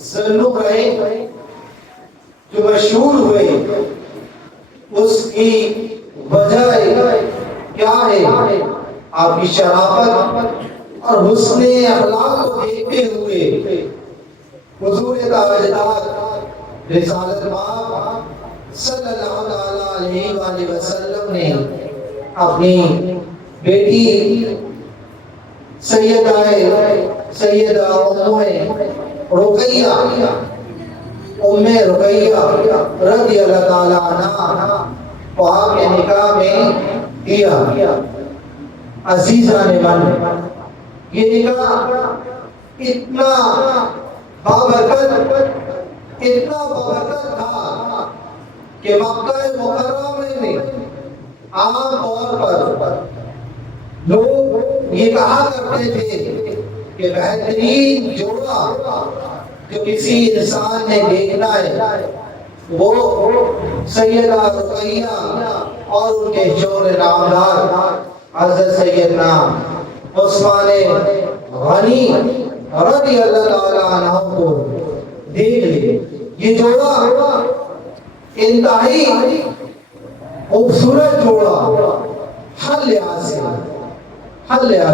ظلم رہے جو مشہور ہوئے، اس کی وجہ کیا ہے؟ آپ کی شرافت اور حسن اخلاق کو دیکھتے ہوئے حضور تاجدار رسالت مآب صلی اللہ علیہ وآلہ وسلم نے اپنی بیٹی سیدہ ام رقیہ رضی اللہ تعالی عنہ کو آپ کے نکاح میں دیا۔ عزیزان من، یہ نکاح اتنا بابرکت تھا کہ مکہ مکرمہ میں عام طور پر لوگ یہ کہا کرتے تھے کہ بہترین جوڑا جو کسی انسان نے دیکھنا ہے وہ سیدہ رقیہ اور ان کے شوہر نامدار حضرت سیدنا عثمان غنی رضی اللہ تعالی عنہ کو دیکھ لے۔ یہ جوڑا انتہائی خوبصورت جوڑا ہر لحاظ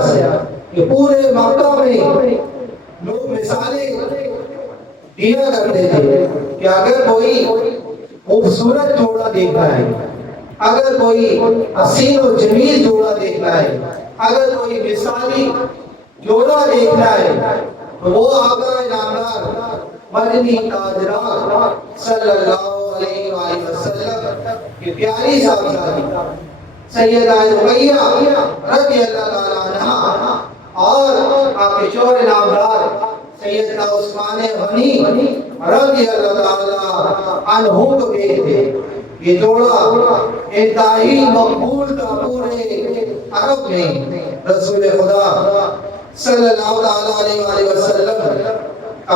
سے کہ پورے مکہ میں لوگ مثالیں دیا کرتے تھے کہ اگر کوئی خوبصورت جوڑا دیکھنا ہے، اگر کوئی حسین و جمیل جوڑا دیکھنا ہے، اگر کوئی مثالی جوڑا دیکھنا ہے تو وہ آقا نامدار مدنی تاجدار صلی اللہ علیہ وآلہ وسلم کی پیاری صاحبزادی سیدہ رقیہ رضی اللہ تعالی عنہ اور آپ کے شوہر نامدار سیدنا عثمان غنی رضی اللہ تعالی عنہ کو دیکھتے۔ یہ جوڑا انتہائی مقبول تھا پورے عرب میں۔ رسول خدا صلی اللہ علیہ وآلہ وسلم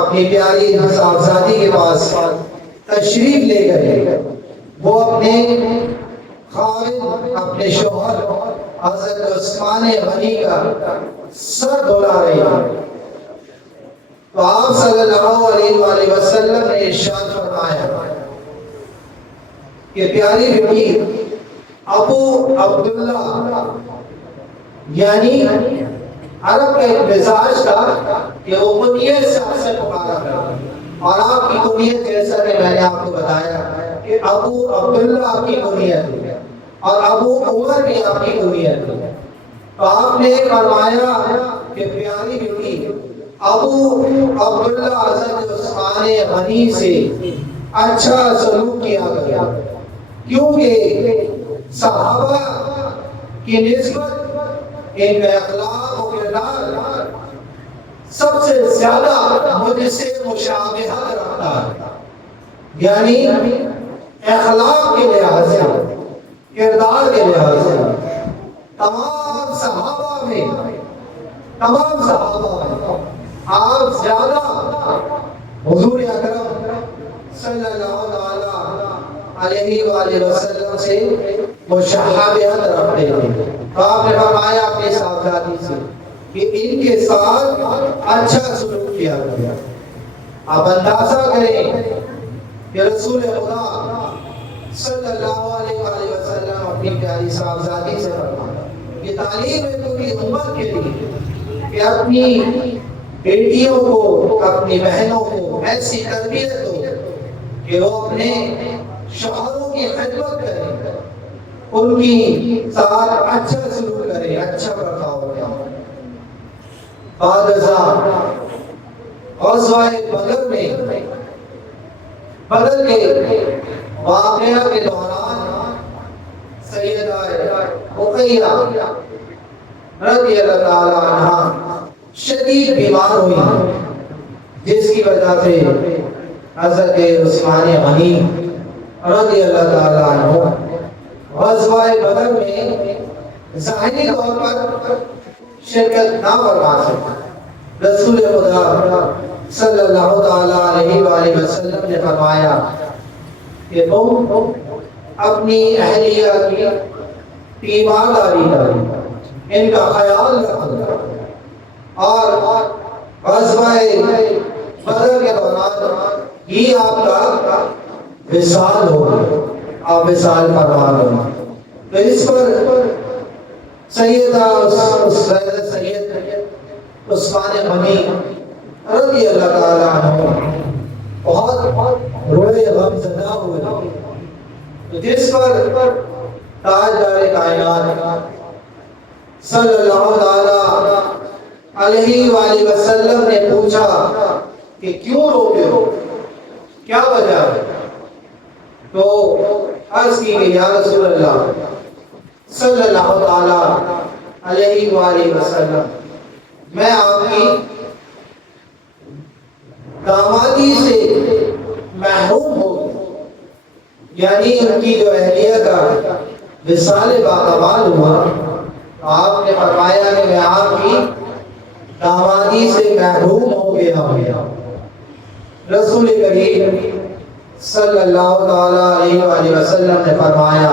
اپنی پیاری صاحبزادی کے پاس تشریف لے گئے۔ وہ اپنے خاوند، اپنے شوہر حضرت عثمان غنی کا سر دھلا رہے ہیں تو آپ صلی اللہ علیہ وآلہ وسلم نے ارشاد فرمایا کہ پیاری بیٹی ابو عبداللہ، یعنی عرب کا ایک مزاج تھا کہ وہ کنیت سے آپ سے پکارا کرتے، اور آپ کی کنیت جیسا کہ میں نے آپ کو بتایا کہ ابو عبداللہ آپ کی کنیت ہے اور ابو عمر بھی آپ کی کنیت ہے۔ تو آپ نے فرمایا کہ پیاری بیٹی ابو عبداللہ حضرت عثمان غنی سے اچھا سلوک کیا گیا، کیونکہ صحابہ کی نسبت ان کا اخلاق و کردار سب سے زیادہ مجھ سے مشابہت رکھتا ہے، یعنی اخلاق کے لحاظ سے، کردار کے لحاظ سے تمام صحابہ میں آپ زیادہ حضور اکرم صلی اللہ علیہ وآلہ وسلم سے مشابہت رکھتے ہیں۔ تو آپ نے فرمایا اپنے صاحبزادی سے کہ ان کے ساتھ اچھا سلوک کیا گیا۔ آپ اندازہ کریں کہ رسول خدا صلی اللہ علیہ وآلہ وسلم اپنی پیاری صاحبزادی سے فرمایا، یہ تعلیم ہے پوری امت کے لیے کہ اپنی بیٹیوں کو، اپنی بہنوں کو ایسی تربیت دو کہ وہ اپنے شوہروں کی خدمت کریں، ان کی ساتھ اچھا سلوک کریں، اچھا برتاؤ کریں۔ بعد ازاں غزوہ بدر میں، بدر کے واقعہ کے دوران سیدہ رقیہ رضی اللہ تعالی عنہ شدید بیمار ہوئی، جس کی وجہ سے حضرت عثمان غنی رضی اللہ تعالی عنہ غزوہ بدر میں ظاہری طور پر شرکت نہ فرما سکے۔ رسول خدا صلی اللہ تعالی علیہ وآلہ وسلم نے فرمایا کہ تم اپنی اہلیہ کی تیمارداری کرو، ان کا خیال رکھو، اور غزوہ بدر کے دوران یہ آپ کا وصال ہو، آپ وصال فرما ہو. تو اس پر سید عثمان غنی رضی اللہ تعالیٰ عنہ بہت روئے غم زدہ ہوئے، جس پر تاجدار کائنات صلی اللہ تعالیٰ علیہ وآلہ وسلم نے پوچھا کہ کیوں روتے ہو، کیا وجہ ہے؟ تو عرض کی کہ یا رسول اللہ صلی اللہ تعالیٰ علیہ وآلہ وسلم، میں آپ کی دامادی سے محروم ہوں، یعنی ان کی جو اہلیہ کا وصال باکمال ہوا. آپ نے فرمایا کہ میں آپ کی دامادی سے محروم ہو گیا ہوں. رسول کریم صلی اللہ تعالیٰ علیہ وآلہ وسلم نے فرمایا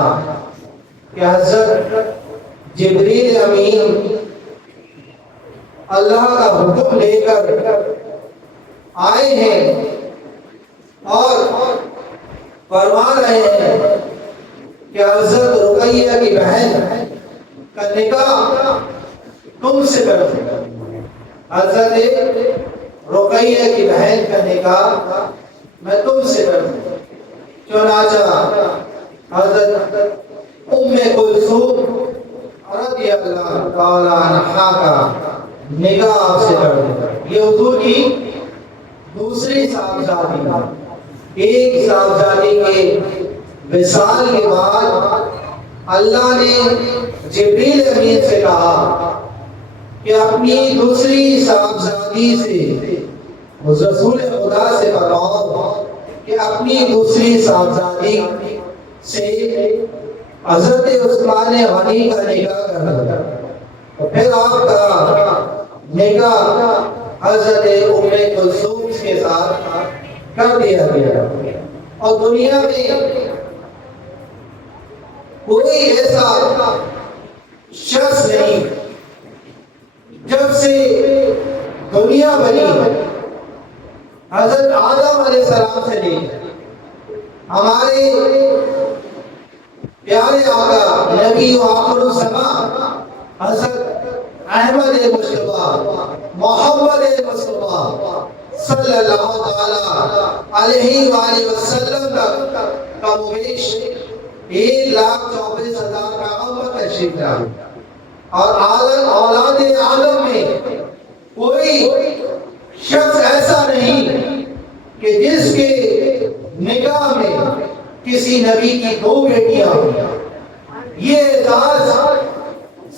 کہ حضرت جبریل امین اللہ کا حکم لے کر آئے ہیں اور فرما رہے ہیں کہ حضرت رقیہ کی بہن کا نکاح تم سے کر دوں. حضرت رقیہ کی بہن کا نکاح میں تم سے کر دوں. چنانچہ حضرت ام کلثوم رضی اللہ تعالی عنہا کا نکاح آپ سے کر دوں. یہ حضور کی دوسری صاحبزادی. ایک صاحبزادی کے وصال کے بعد اللہ نے جبریل امین سے کہا کہ اپنی دوسری صاحبزادی سے، رسول خدا سے فرماؤ کہ اپنی دوسری صاحبزادی سے حضرت عثمان غنی کا نکاح کرنا. تو پھر آپ کا نکاح حضرت ام کلثوم کے ساتھ کر دیا گیا. اور دنیا میں کوئی ایسا شخص نہیں جب سے دنیا بنی حضرت آدم علیہ السلام سے لے ہمارے پیارے آقا نبی و آخر الزمان حضرت احمد مصطفیٰ محمد مصطفیٰ صلی اللہ تعالی علیہ وآلہ وسلم کا کمویش 1,24,000 پیغمبر تشریف لائے. اور اولاد آدم میں کوئی شخص ایسا نہیں کہ جس کے نکاح میں کسی نبی کی 2 بیٹیاں ہوں. یہ اعزاز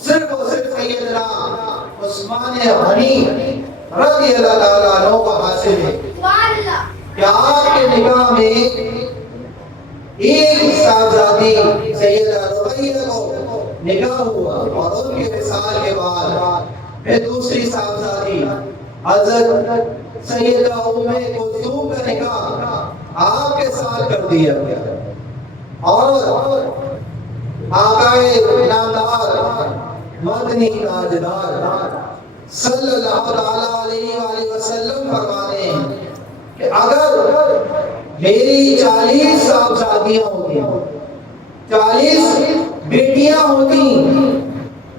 صرف اور صرف سیدنا عثمان غنی رضی اللہ تعالیٰ عنہ کو حاصل ہے کہ آپ کے نکاح میں ایک صاحبزادی سیدہ رقیہ کو نکاح ہوا اور ان کے وصال کے بعد پھر دوسری صاحبزادی حضرت سیدہ ام کلثوم کا نکاح آپ کے ساتھ کر دیا گیا. اور آقائے نامدار مدنی تاجدار صلی اللہ تعالیٰ علیہ وآلہ وسلم فرماتے ہیں کہ اگر میری 40 صاحبزادیاں ہوتی، 40 بیٹیاں ہوتی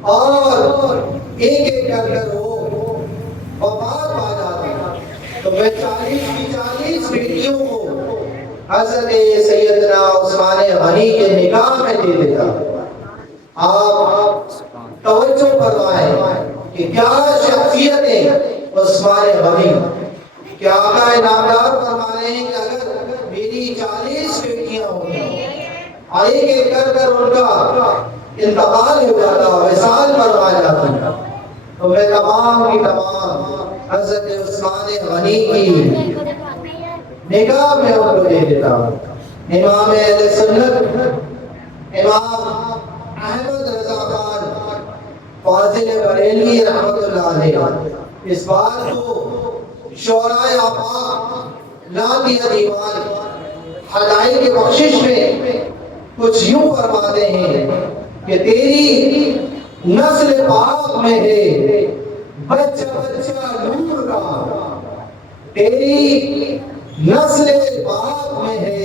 اور ایک ایک کر وہ وفات پا جاتی، تو میں 40 کی 40 بیٹیوں کو حضرت سیدنا عثمان غنی کے نکاح میں دے دیتا. آپ توجہ فرمائیں کہ کیا شخصیتیں عثمان غنی. کیا آقا نامدار فرما رہے ہیں کہ اگر میری 40 بیٹیاں ہوتی اور ایک ایک کر ان کا انتقال ہو جاتا، وصال فرما جاتا، تو میں تمام کی تمام حضرت عثمان غنی کی نکاح میں ان کو دے دیتا ہوں. امام اہل سنت امام احمد رضا خان فاضل بریلوی رحمت اللہ علیہ اس بات کو شعراء آفاق نادیہ دیوان حدائی کی بخشش میں کچھ یوں فرماتے ہیں کہ تیری نسل پاک میں ہے بچہ بچہ نور کا، تیری نسل پاک میں ہے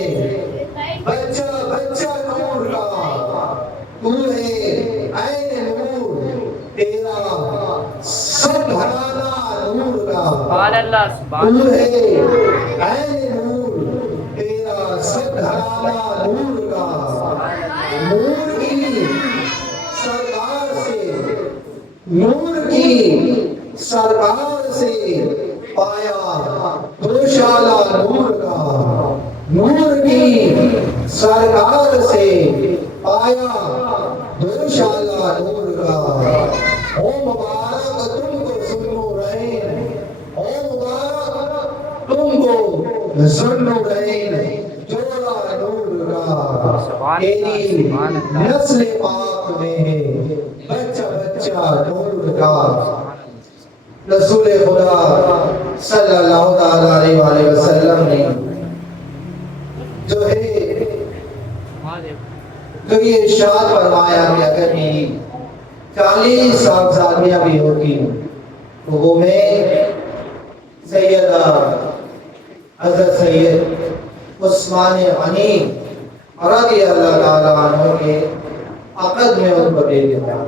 بچہ بچہ نور کا، تو ہے عین نور تیرا سب گھرانہ نور کا، سبحان اللہ تو ہے عین نور تیرا سب گھرانہ نور کا، نور کی سرکار سے، نور کی سرکار سے پایا دوشالہ نور کا، نور کی سرکار سے پایا دوشالہ نور کا، او مبارک تم کو ذوالنورین، او مبارک تم کو ذوالنورین جوڑا نور کا، تیری نسل پاک میں ہے بچہ بچہ نور کا۔ رسول خدا صلی اللہ تعالیٰ علیہ وآلہ وسلم نے جو ہے تو یہ ارشاد فرمایا کہ اگر میری 40 صاحبزادیاں بھی ہوتی تو وہ میں سیدہ حضرت سید عثمان غنی رضی اللہ تعالیٰ عنہ کے عقد میں ان کو دے دیتا۔